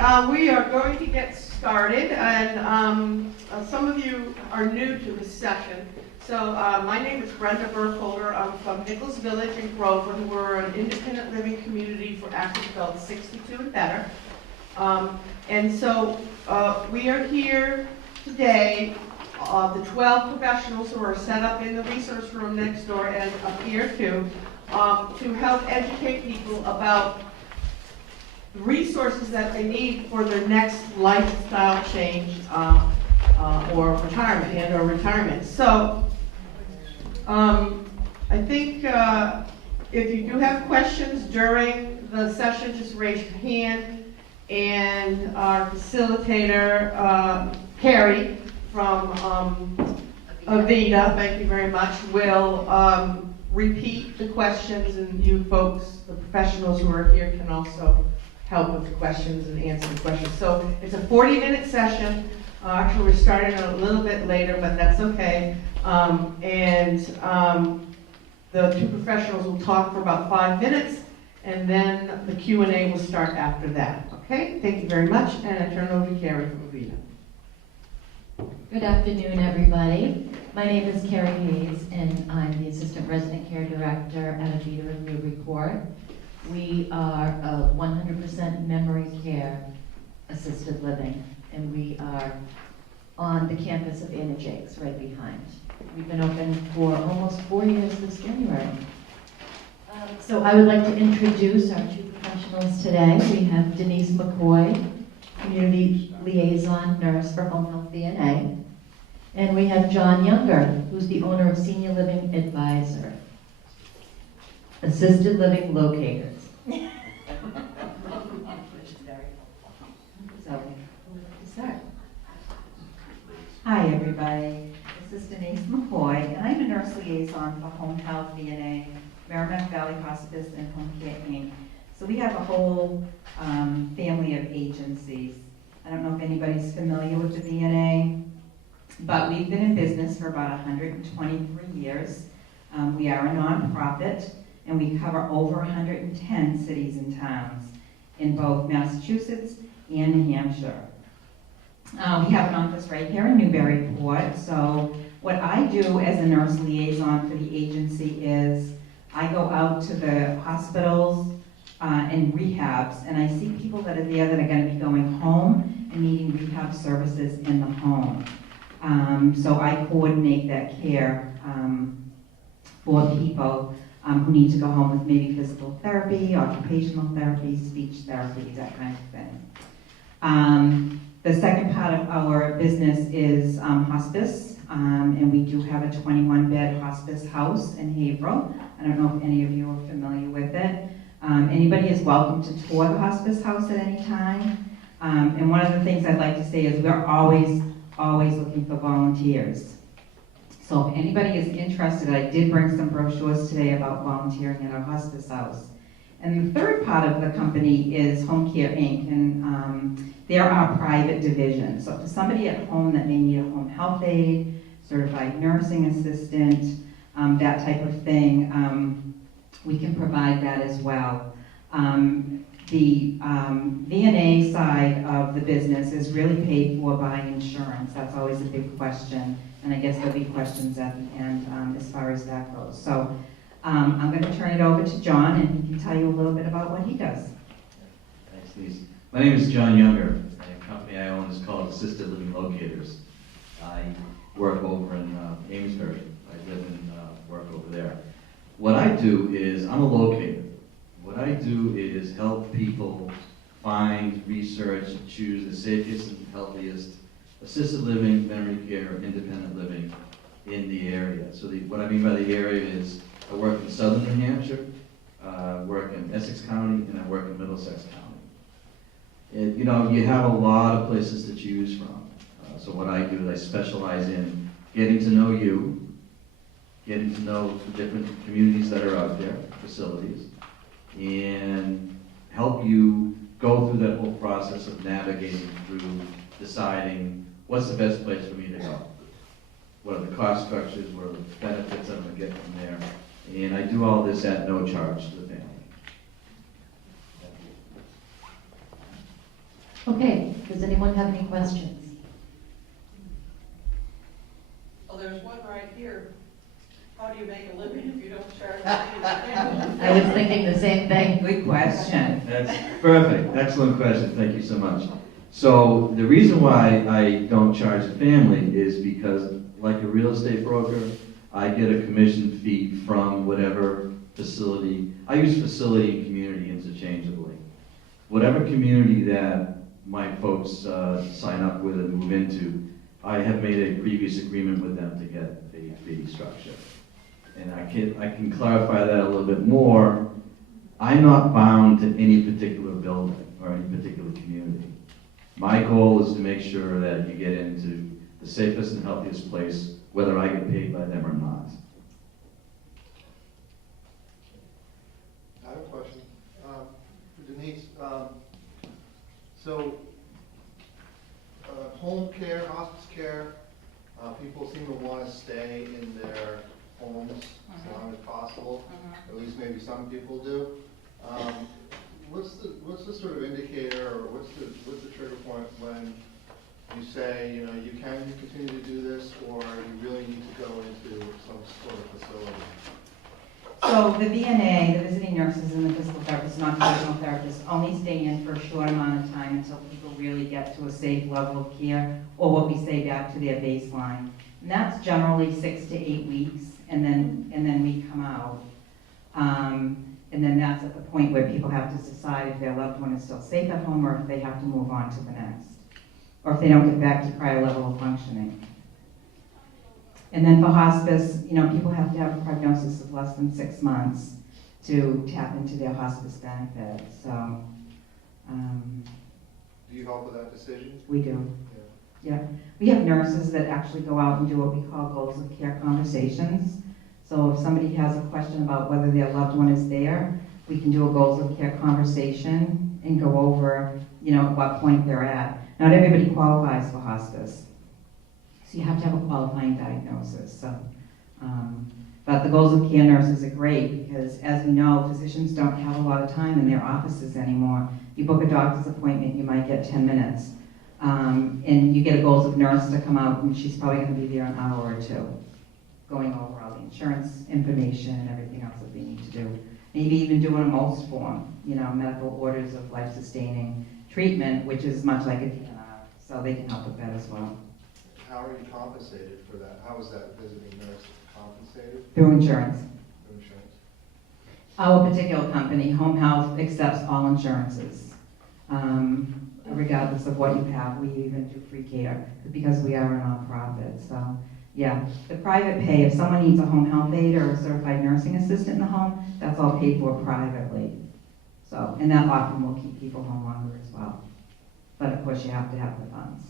we are going to get started, and some of you are new to this session. So my name is Brenda Burkholder. I'm from Nichols Village in Groveland. We're an independent living community for active adults 62 and better. And so we are here today, the 12 professionals who are set up in the resource room next door and up here too, to help educate people about resources that they need for their next lifestyle change or retirement. So I think if you do have questions during the session, just raise your hand, and our facilitator, Carrie from Avita, thank you very much, will repeat the questions, and you folks, the professionals who are here, can also help with the questions and answer the questions. So it's a 40-minute session. Actually, we're starting a little bit later, but that's okay. The two professionals will talk for about 5 minutes, and then the Q&A will start after that. Okay? Thank you very much, and I turn it over to Carrie from Avita. Good afternoon, everybody. My name is Carrie Hayes, and I'm the Assistant Resident Care Director at Avita of Newburyport. We are a 100% memory care assisted living, and we are on the campus of Anna Jake's right behind. We've been open for almost 4 years this January. So I would like to introduce our two professionals today. We have Denise McCoy, Community Liaison Nurse for Home Health VNA. And we have John Younger, who's the owner of Senior Living Advisor, Assisted Living Locators. So, let's start. Hi, everybody. This is Denise McCoy, and I'm a nurse liaison for Home Health VNA, Merrimack Valley Hospice, and Home Care Inc. So we have a whole family of agencies. I don't know if anybody's familiar with the VNA, but we've been in business for about 123 years. We are a nonprofit, and we cover over 110 cities and towns in both Massachusetts and New Hampshire. We have an office right here in Newburyport, so what I do as a nurse liaison for the agency is I go out to the hospitals and rehabs, and I see people that are there that are going to be going home and needing rehab services in the home. So I coordinate that care for people who need to go home with maybe physical therapy, occupational therapy, speech therapy, that kind of thing. The second part of our business is hospice, and we do have a 21-bed hospice house in Haverhill. I don't know if any of you are familiar with it. Anybody is welcome to tour the hospice house at any time. And one of the things I'd like to say is we're always looking for volunteers. So if anybody is interested, I did bring some brochures today about volunteering at our hospice house. And the third part of the company is Home Care Inc., and they're our private division. So for somebody at home that may need a home health aide, certified nursing assistant, that type of thing, we can provide that as well. The VNA side of the business is really paid for by insurance. That's always a big question, and I guess there'll be questions at the end as far as that goes. So I'm going to turn it over to John, and he can tell you a little bit about what he does. Thanks, Lise. My name is John Younger. The company I own is called Assisted Living Locators. I work over in Amesbury. I live and work over there. What I do is, I'm a locator. What I do is help people find, research, and choose the safest and healthiest assisted living, memory care, independent living in the area. So what I mean by the area is I work in southern New Hampshire, I work in Essex County, and I work in Middlesex County. And, you have a lot of places to choose from. So what I do is I specialize in getting to know you, getting to know the different communities that are out there, facilities, and help you go through that whole process of navigating through deciding what's the best place for me to go. What are the cost structures, what are the benefits I'm going to get from there. And I do all this at no charge to the family. Okay, does anyone have any questions? Well, there's one right here. How do you make a living if you don't charge anything? I was thinking the same thing. Good question. That's perfect. Excellent question. Thank you so much. So the reason why I don't charge the family is because, like a real estate broker, I get a commission fee from whatever facility. I use facility and community interchangeably. Whatever community that my folks sign up with and move into, I have made a previous agreement with them to get a fee structure. And I can clarify that a little bit more. I'm not bound to any particular building or any particular community. My goal is to make sure that you get into the safest and healthiest place, whether I get paid by them or not. I have a question. For Denise, so home care, hospice care, people seem to want to stay in their homes as long as possible. At least maybe some people do. What's the sort of indicator, or what's the trigger point when you say, you know, you can continue to do this, or you really need to go into some sort of facility? So the VNA, the visiting nurses and the physical therapists, non-traditional therapists, only stay in for a short amount of time until people really get to a safe level of care, or what we say back to their baseline. And that's generally 6 to 8 weeks, and then we come out. And then that's at the point where people have to decide if their loved one is still safe at home, or if they have to move on to the next, or if they don't get back to prior level of functioning. And then for hospice, you know, people have to have a prognosis of less than 6 months to tap into their hospice benefit. So Do you help with that decision? we do. Yeah. Yeah, we have nurses that actually go out and do what we call goals of care conversations. So if somebody has a question about whether their loved one is there, we can do a goals of care conversation and go over, you know, at what point they're at. Not everybody qualifies for hospice, so you have to have a qualifying diagnosis. So, but the goals of care nurses are great because, as we know, physicians don't have a lot of time in their offices anymore. You book a doctor's appointment, you might get 10 minutes. And you get a goals of nurse to come out, and she's probably going to be there an hour or two, going over all the insurance information and everything else that they need to do. Maybe even doing a MOLST form, you know, medical orders of life-sustaining treatment, which is much like a DNR, so they can help with that as well. How are you compensated for that? How is that visiting nurse compensated Through insurance. for insurance? Our particular company, Home Health, accepts all insurances. Regardless of what you have, we even do free care because we are a nonprofit. So, yeah, the private pay, if someone needs a home health aide or a certified nursing assistant in the home, that's all paid for privately. So, and that often will keep people home longer as well. But of course, you have to have the funds.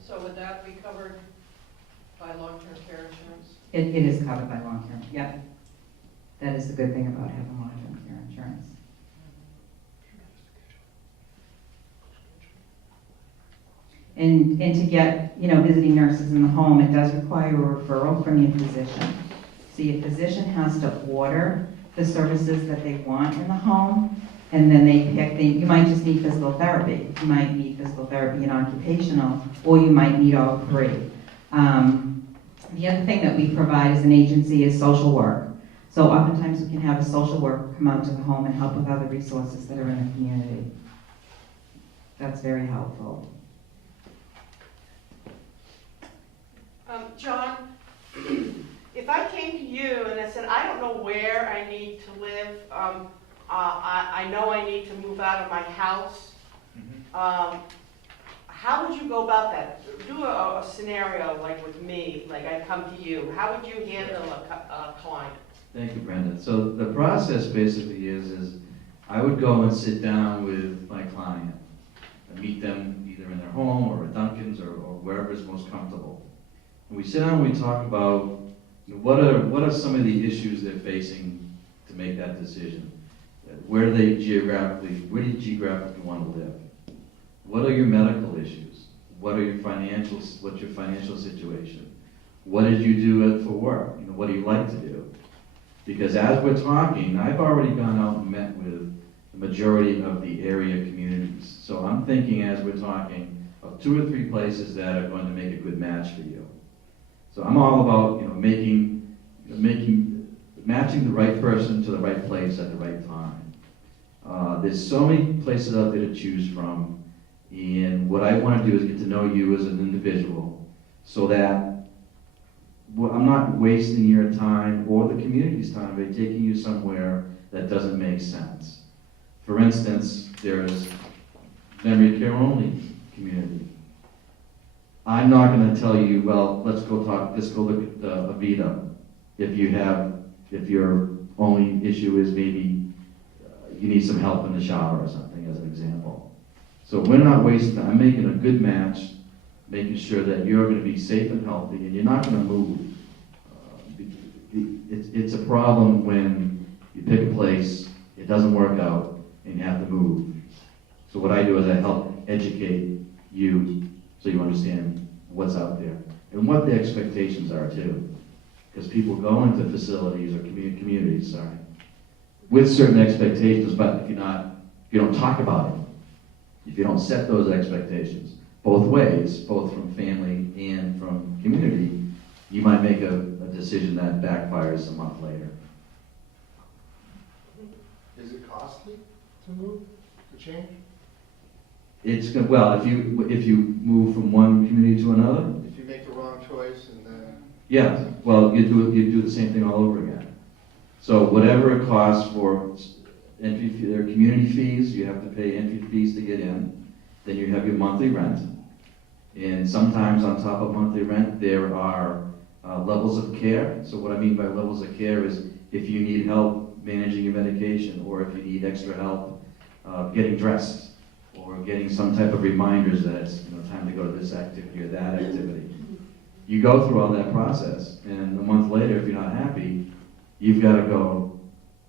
So would that be covered by long-term care insurance? It is covered by long-term, yeah. That is the good thing about having long-term care insurance. And to get, you know, visiting nurses in the home, it does require a referral from your physician. So your physician has to order the services that they want in the home, and then they pick, you might just need physical therapy. You might need physical therapy and occupational, or you might need all three. The other thing that we provide as an agency is social work. So oftentimes we can have a social worker come out to the home and help with other resources that are in the community. That's very helpful. John, if I came to you and I said, I don't know where I need to live, I know I need to move out of my house, how would you go about that? Do a scenario like with me, like I come to you. How would you handle a client? Thank you, Brenda. So the process basically is I would go and sit down with my client and meet them either in their home or at Dunkin's or wherever is most comfortable. And we sit down and we talk about, you know, what are some of the issues they're facing to make that decision. Where do you geographically want to live? What are your medical issues? What's your financial situation? What did you do for work? You know, what do you like to do? Because as we're talking, I've already gone out and met with the majority of the area communities. So I'm I'm thinking as we're talking of 2 or 3 places that are going to make a good match for you. So I'm all about, matching the right person to the right place at the right time. There's so many places out there to choose from, and what I want to do is get to know you as an individual, so that I'm not wasting your time or the community's time by taking you somewhere that doesn't make sense. For instance, there's memory care only community. I'm not going to tell you, well, let's go look at Avita. If your only issue is maybe you need some help in the shower or something, as an example. So we're not wasting time. I'm making a good match, making sure that you're going to be safe and healthy, and you're not going to move. It's a problem when you pick a place, it doesn't work out, and you have to move. So what I do is I help educate you so you understand what's out there and what the expectations are too. Because people go into facilities or communities, with certain expectations, but if you don't talk about it, if you don't set those expectations, both ways, both from family and from community, you might make a decision that backfires a month later. Is it costly to move, to change? Well, if you move from one community to another, If you make the wrong choice and then, yeah, well, you do the same thing all over again. So whatever it costs for entry fee, there are community fees, you have to pay entry fees to get in. Then you have your monthly rent. And sometimes on top of monthly rent, there are levels of care. So what I mean by levels of care is if you need help managing your medication, or if you need extra help getting dressed, or getting some type of reminders that it's time to go to this activity or that activity. You go through all that process, and a month later, if you're not happy, you've got to go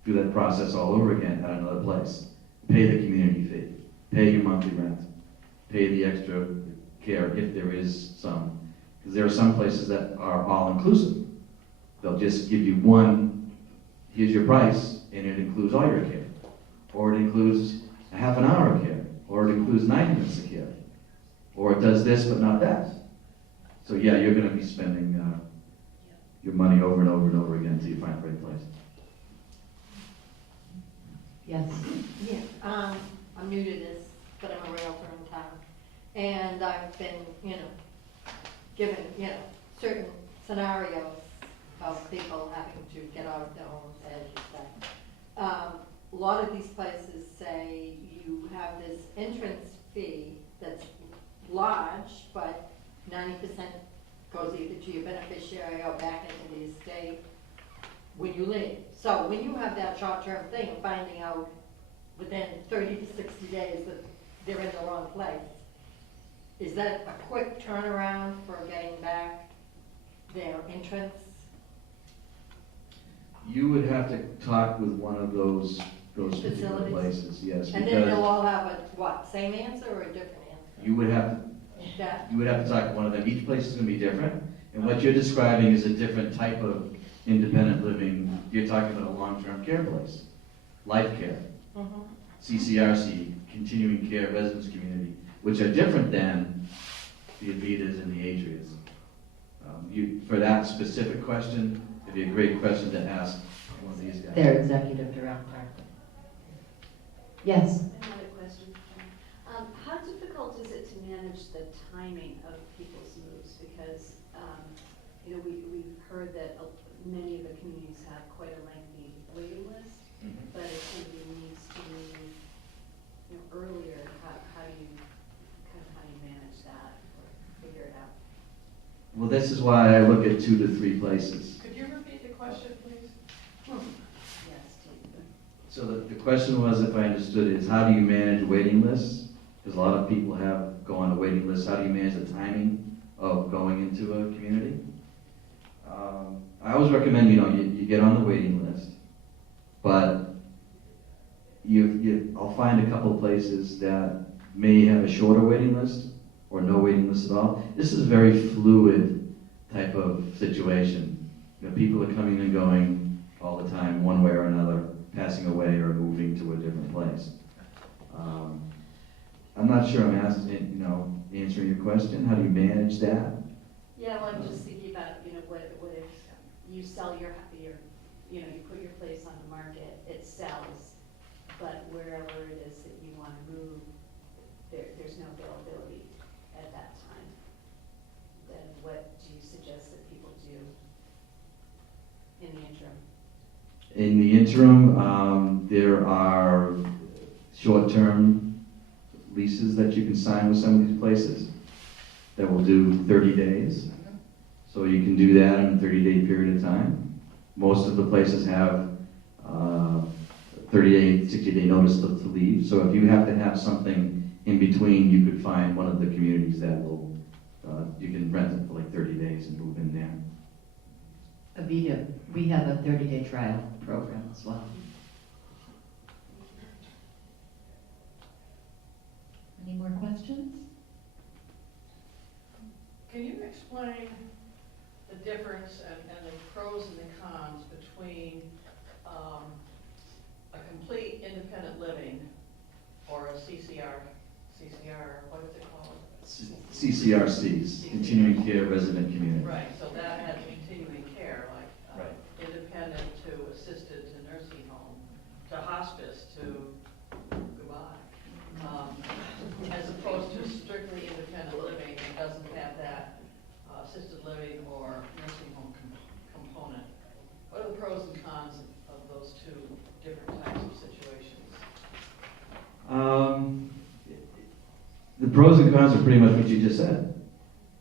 through that process all over again at another place. Pay the community fee, pay your monthly rent, pay the extra care if there is some. Because there are some places that are all-inclusive. They'll just give you here's your price, and it includes all your care. Or it includes a half an hour of care. Or it includes 90 minutes of care. Or it does this but not that. So yeah, you're going to be spending your money over and over and over again until you find the right place. Yes. Yeah, I'm new to this, but I'm a realtor in town. And I've been, given, certain scenarios of people having to get out of their homes, as you say. A lot of these places say you have this entrance fee that's large, but 90% goes either to your beneficiary or back into the estate when you leave. So when you have that short-term thing of finding out within 30 to 60 days that they're in the wrong place, is that a quick turnaround for getting back their entrance? You would have to talk with one of those particular Facilities? places, yes. And then they'll all have same answer or a different answer? You would have to talk to one of them. Each place is going to be different, and what you're describing is a different type of independent living. You're talking about a long-term care place, life care, CCRC, continuing care residence community, which are different than the Avitas and the Adrias. For that specific question, it'd be a great question to ask one of these guys. Their executive director. Yes. Another question. How difficult is it to manage the timing of people's moves? Because, we've heard that many of the communities have quite a lengthy waiting list, but if somebody needs to move, earlier, how do you manage that or figure it out? Well, this is why I look at 2 to 3 places. Could you repeat the question, please? Yes, So the question was, if I understood it, is how do you manage waiting lists? Because a lot of people go on a waiting list. How do you manage the timing of going into a community? I always recommend, you get on the waiting list, but I'll find a couple of places that may have a shorter waiting list or no waiting list at all. This is a very fluid type of situation. People are coming and going all the time, one way or another, passing away or moving to a different place. I'm not not sure I'm asking, answering your question. How do you manage that? Yeah, well, I'm just thinking about, what if you sell your, you put your place on the market, it sells, but wherever it is that you want to move, there's no availability at that time. Then what do you suggest that people do in the interim? In the interim, there are short-term leases that you can sign with some of these places that will do 30 days. So you can do that in a 30-day period of time. Most of the places have 30-day, 60-day notice to leave. So if you have to have something in between, you could find one of the communities that will, you can rent it for like 30 days and move in there. Avita, we have a 30-day trial program as well. Any more questions? Can you explain the difference and the pros and the cons between a complete independent living or a CCR, what is it called? CCRCs, Continuing Care Resident Community. Right, so that has continuing care, like Right. independent to assisted to nursing home, to hospice, to goodbye. As opposed to strictly independent living, it doesn't have that assisted living or nursing home component. What are the pros and cons of those two different types of situations? The pros and cons are pretty much what you just said.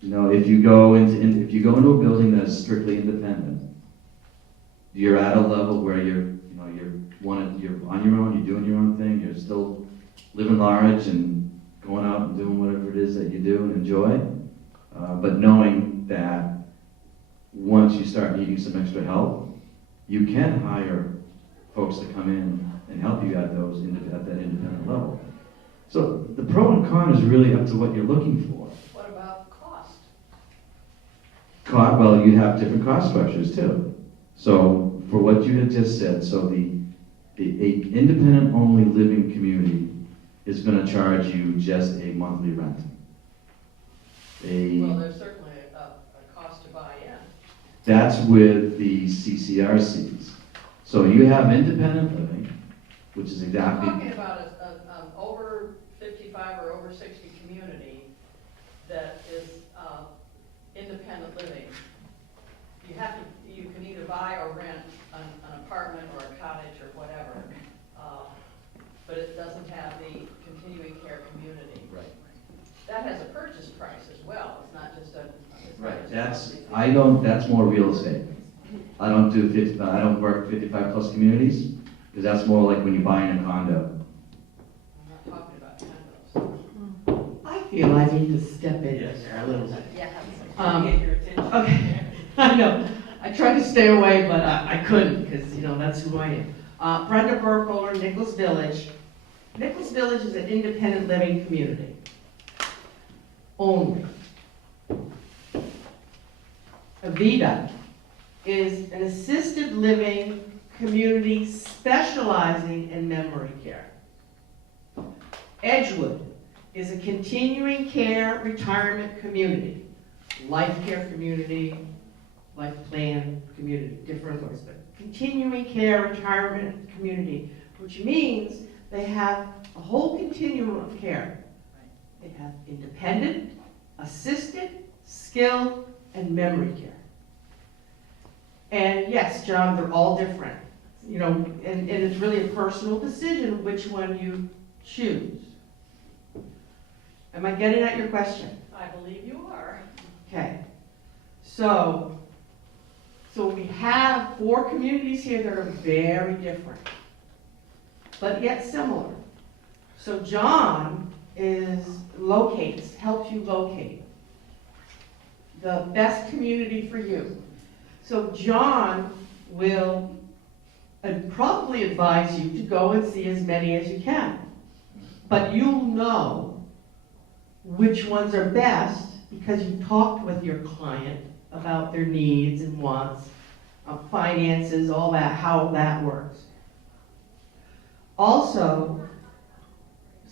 If you go into a building that's strictly independent, you're at a level where you're on your own, you're doing your own thing, you're still living large and going out and doing whatever it is that you do and enjoy. But knowing that once you start needing some extra help, you can hire folks to come in and help you at that independent level. So the pro and con is really up to what you're looking for. What about cost? Well, you have different cost structures too. So for what you had just said, so the independent only living community is going to charge you just a monthly rent. Well, there's certainly a cost to buy in. That's with the CCRCs. So you have independent living, which is I'm exactly, talking about an over 55 or over 60 community that is independent living. You can either buy or rent an apartment or a cottage or whatever, but it doesn't have the continuing care community. right. That has a purchase price as well. It's not just a. it's not Right, just a- that's more real estate. I don't work 55 plus communities, because that's more like when you're buying a condo. I'm not talking about condos. I feel I need to step in there a little bit. Yeah. Um, Get your attention. Okay, I know. I tried to stay away, but I couldn't, because, that's who I am. Brenda Burkholder, Nichols Village. Nichols Village is an independent living community. Only. Avita is an assisted living community specializing in memory care. Edgewood is a continuing care retirement community, life care community, life plan community, different ways, but continuing care retirement community, which means they have a whole continuum of care. They have independent, assisted, skilled, and memory care. And yes, John, they're all different. And it's really a personal decision which one you choose. Am I getting at your question? I believe you are. Okay. So we have 4 communities here that are very different, but yet similar. So John helps you locate the best community for you. So John will probably advise you to go and see as many as you can. But you'll know which ones are best because you talked with your client about their needs and wants, finances, all that, how that works. Also,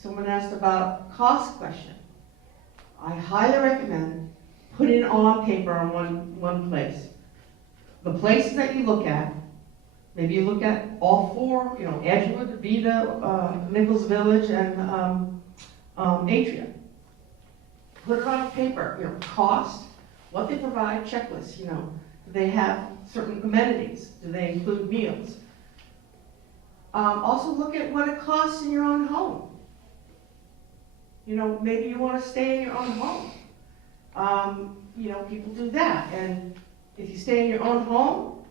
someone asked about cost question. I highly recommend putting it all on paper in one place. The places that you look at, maybe you look at all four, Edgewood, Vida, Nichols Village, and Atria. Put it on paper, cost, what they provide, checklists, do they have certain amenities? Do they include meals? Also look at what it costs in your own home. Maybe you want to stay in your own home. People do that. And if you stay in your own home,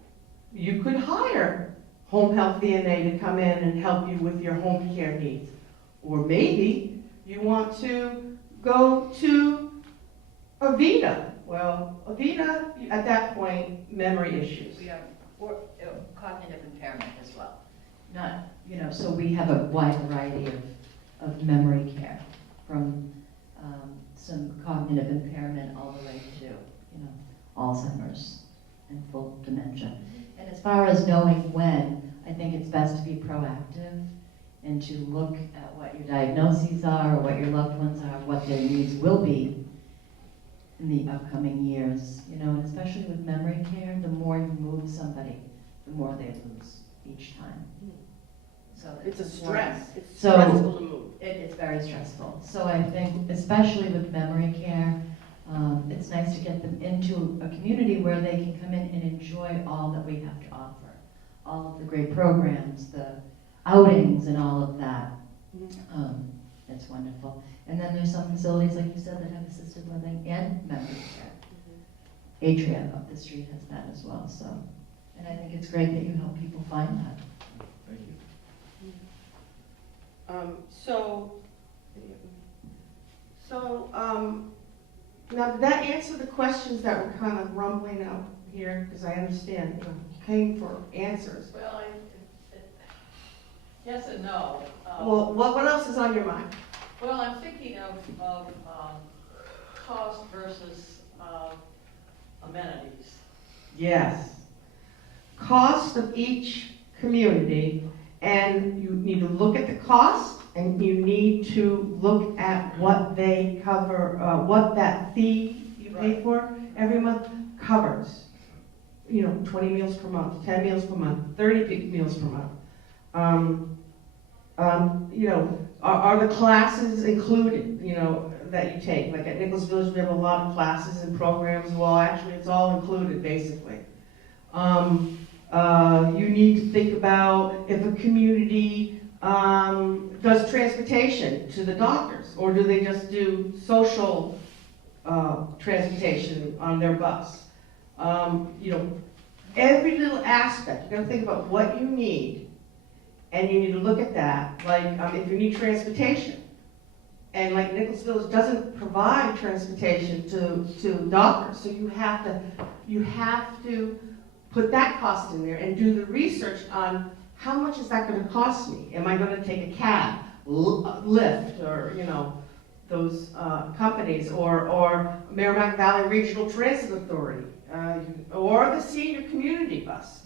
you could hire Home Health VNA to come in and help you with your home care needs. Or maybe you want to go to Avita. Well, Avita, at that point, memory issues. We have cognitive impairment as well. So we have a wide variety of memory care, from some cognitive impairment all the way to, Alzheimer's and full dementia. And as far as knowing when, I think it's best to be proactive and to look at what your diagnoses are, or what your loved ones are, what their needs will be in the upcoming years. And especially with memory care, the more you move somebody, the more they lose each time. So It's a stress. It's So- stressful to move. It's very stressful. So I think, especially with memory care, it's nice to get them into a community where they can come in and enjoy all that we have to offer. All of the great programs, the outings and all of that. It's wonderful. And then there's some facilities, like you said, that have assisted living and memory care. Atria up the street has that as well, so. And I think it's great that you help people find that. Thank you. Now did that answer the questions that were kind of rumbling out here? Because I understand, you came for answers. Well, yes and no. Well, what else is on your mind? Well, I'm thinking of cost versus amenities. Yes. Cost of each community, and you need to look at the cost, and you need to look at what they cover, what that fee you pay for every month covers. 20 meals per month, 10 meals per month, 30 meals per month. Are the classes included, that you take? Like at Nichols Village, we have a lot of classes and programs. Well, actually, it's all included, basically. You need to think about if a community does transportation to the doctors, or do they just do social transportation on their bus? Every little aspect, you gotta think about what you need, and you need to look at that. Like, if you need transportation, and like Nichols Village doesn't provide transportation to doctors, so you have to put that cost in there and do the research on how much is that going to cost me? Am I going to take a cab, Lyft, or those companies, or Merrimack Valley Regional Transit Authority, or the senior community bus?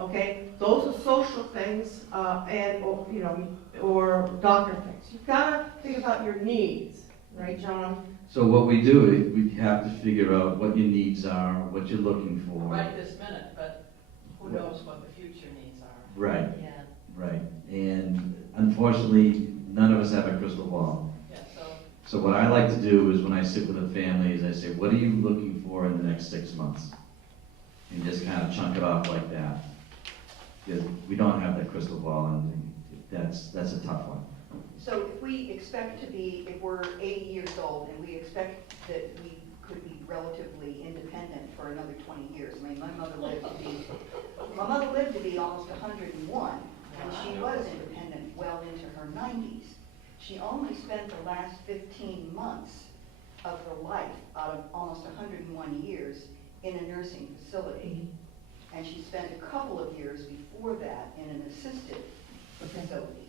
Okay, those are social things, or doctor things. You've got to think about your needs, right, John? So what we do, we have to figure out what your needs are, what you're looking for. Right this minute, but who knows what the future needs are. Right, Yeah. right. And unfortunately, none of us have a crystal ball. Yeah, So what I like to do is when I sit with a family is I say, what are you looking for in the next 6 months? And just kind of chunk it off like that. Because we don't have that crystal ball, and that's a tough one. So if we expect to be, if we're 80 years old and we expect that we could be relatively independent for another 20 years, I mean, my mother lived to be almost 101, and she was independent well into her 90s. She only spent the last 15 months of her life out of almost 101 years in a nursing facility. And she spent a couple of years before that in an assisted facility.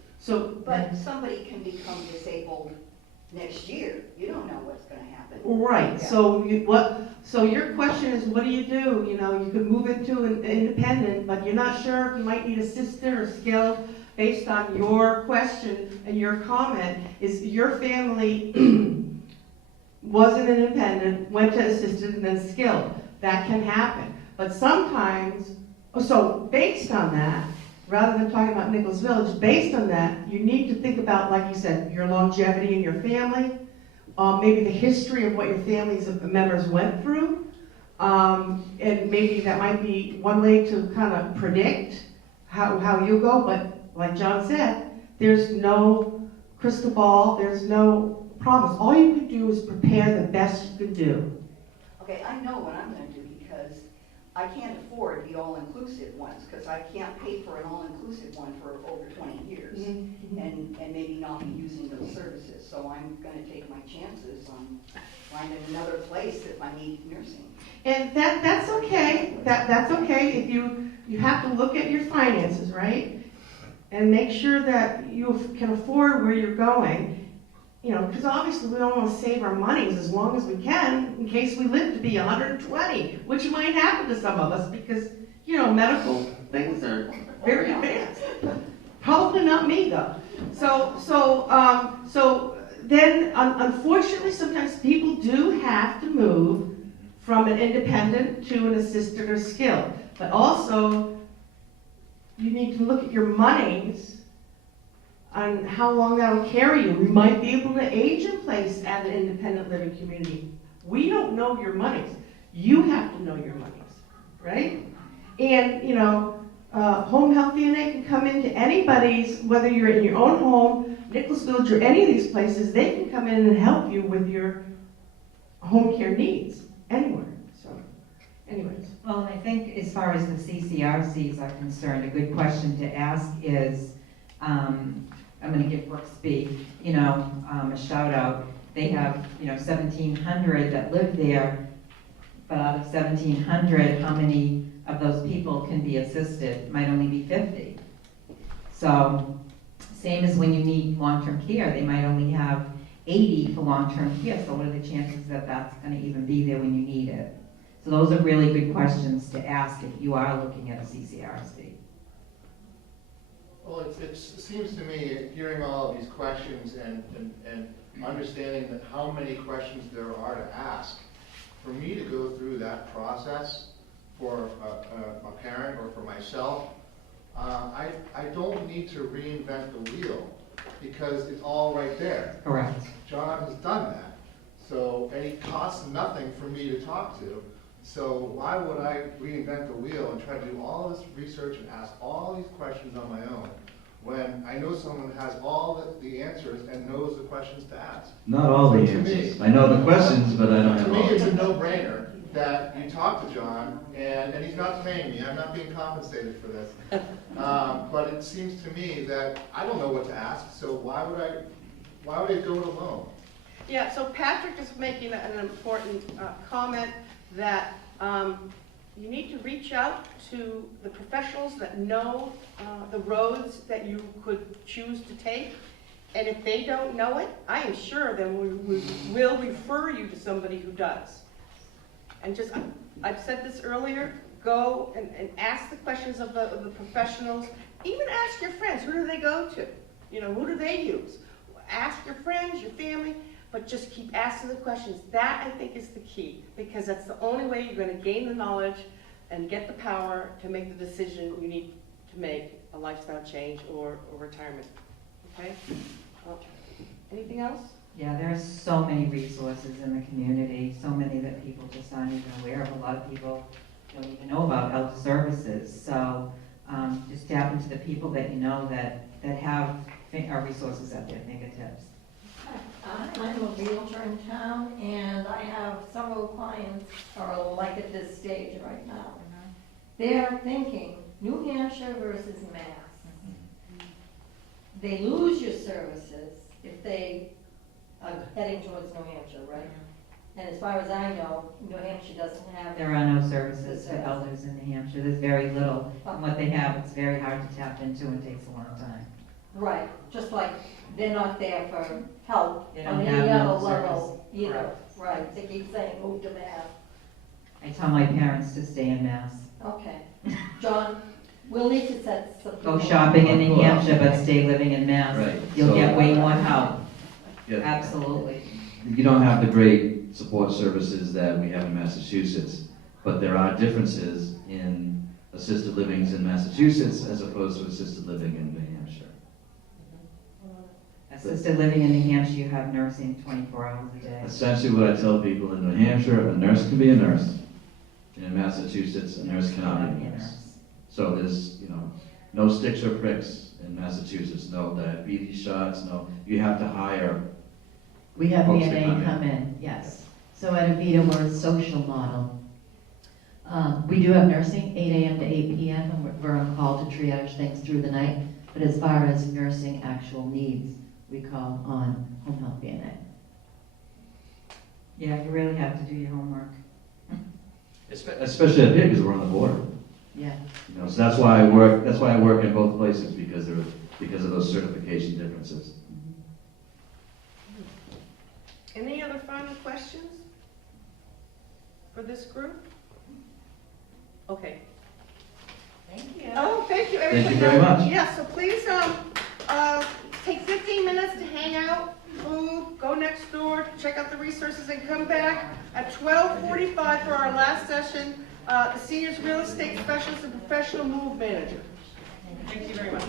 But somebody can become disabled next year. You don't know what's going to happen. Right. Yeah. So your question is, what do? You could move into an independent, but you're not sure if you might need assisted or skilled. based on your question and your comment, is your family wasn't independent, went to assisted, and then skilled. That can happen. But sometimes, so based on that, rather than talking about Nichols Village, based on that, you need to think about, like you said, your longevity in your family, maybe the history of what your family's members went through, and maybe that might be one way to kind of predict how you'll go, but like John said, there's no crystal ball, there's no promise. All you can do is prepare the best you can do. Okay, I know what I'm gonna do because I can't afford the all-inclusive ones, because I can't pay for an all-inclusive one for over 20 years and maybe not be using those services. So I'm gonna take my chances on finding another place if I need nursing. And that's okay. That's okay if you have to look at your finances, right? And make sure that you can afford where you're going. You know, because obviously we don't want to save our monies as long as we can in case we live to be 120, which might happen to some of us because, you know, medical things are very advanced. Probably not me though. So then unfortunately sometimes people do have to move from an independent to an assisted or skilled. But also you need to look at your monies on how long that'll carry you. We might be able to age in place at an independent living community. We don't know your monies. You have to know your monies, right? And, you know, Home Health DNA can come into anybody's, whether you're in your own home, Nichols Village, or any of these places, they can come in and help you with your home care needs anywhere. So, anyways. Well, I think as far as the CCRCs are concerned, a good question to ask is, I'm going to give Brooks Speak, you know, a shout out. They have, you know, 1,700 that live there, but out of 1,700, how many of those people can be assisted? Might only be 50. So, same as when you need long-term care, they might only have 80 for long-term care. So what are the chances that that's going to even be there when you need it? So those are really good questions to ask if you are looking at a CCRC. Well, it seems to me, hearing all of these questions and understanding that how many questions there are to ask, for me to go through that process for a parent or for myself, I don't need to reinvent the wheel because it's all right there. Correct. John has done that. So, and it costs nothing for me to talk to. So why would I reinvent the wheel and try to do all this research and ask all these questions on my own when I know someone has all the answers and knows the questions to ask? Not all the To answers. me- I know the questions, but I don't To have me, all it's the a answers. no-brainer that you talk to John, and he's not paying me, I'm not being compensated for this. But it seems to me that I don't know what to ask, so why would I go it alone? Yeah, so Patrick is making an important comment that you need to reach out to the professionals that know the roads that you could choose to take. And if they don't know it, I am sure then we will refer you to somebody who does. And just, I've said this earlier, go and ask the questions of the professionals. Even ask your friends, who do they go to? You know, who do they use? Ask your friends, your family. But just keep asking the questions. That, I think, is the key, because that's the only way you're going to gain the knowledge and get the power to make the decision you need to make, a lifestyle change or retirement. Okay? Anything else? Yeah, there are so many resources in the community, so many that people just aren't even aware of. A lot of people don't even know about health services. So just tap into the people that you know that have our resources at their fingertips. I'm a realtor in town, and I have several clients are like at this stage right now. They're thinking New Hampshire versus Mass. They lose your services if they are heading towards New Hampshire, right? And as far as I know, New Hampshire doesn't have. There are no services for elders in New Hampshire. There's very little. And what they have, it's very hard to tap into and takes a long time. Right, just like they're not there for help They on don't any have other health level, service. you know, right, they keep saying move to Mass. I tell my parents to stay in Mass. Okay, John? We'll need to set something. Go up. shopping in Of New course. Hampshire, but stay living in Mass. Right, You'll so- get way more help, Yeah. absolutely. You don't have the great support services that we have in Massachusetts, but there are differences in assisted livings in Massachusetts as opposed to assisted living in New Hampshire. Assisted living in New Hampshire, you have nursing 24 hours a day. Essentially, what I tell people in New Hampshire, a nurse can be a nurse. And in Massachusetts, a nurse cannot be a nurse. So there's, no sticks or pricks in Massachusetts, no diabetes shots, no, you have to hire. We have Folks that VNA come in. come in, yes. So at Avita, we're a social model. We do have nursing, 8 a.m. to 8 p.m., and we're on call to triage things through the night. But as far as nursing actual needs, we call on home health VNA. Yeah, you really have to do your homework. Especially up here, because we're on the border. Yeah. So that's why I work in both places, because of those certification differences. Any other final questions for this group? Okay. Thank you. Oh, thank you, Thank everybody. you very much. Yeah, so please, take 15 minutes to hang out, food, go next door, check out the resources, and come back at 12:45 for our last session, the Seniors Real Estate Specialist and Professional Move Manager. Thank you very much.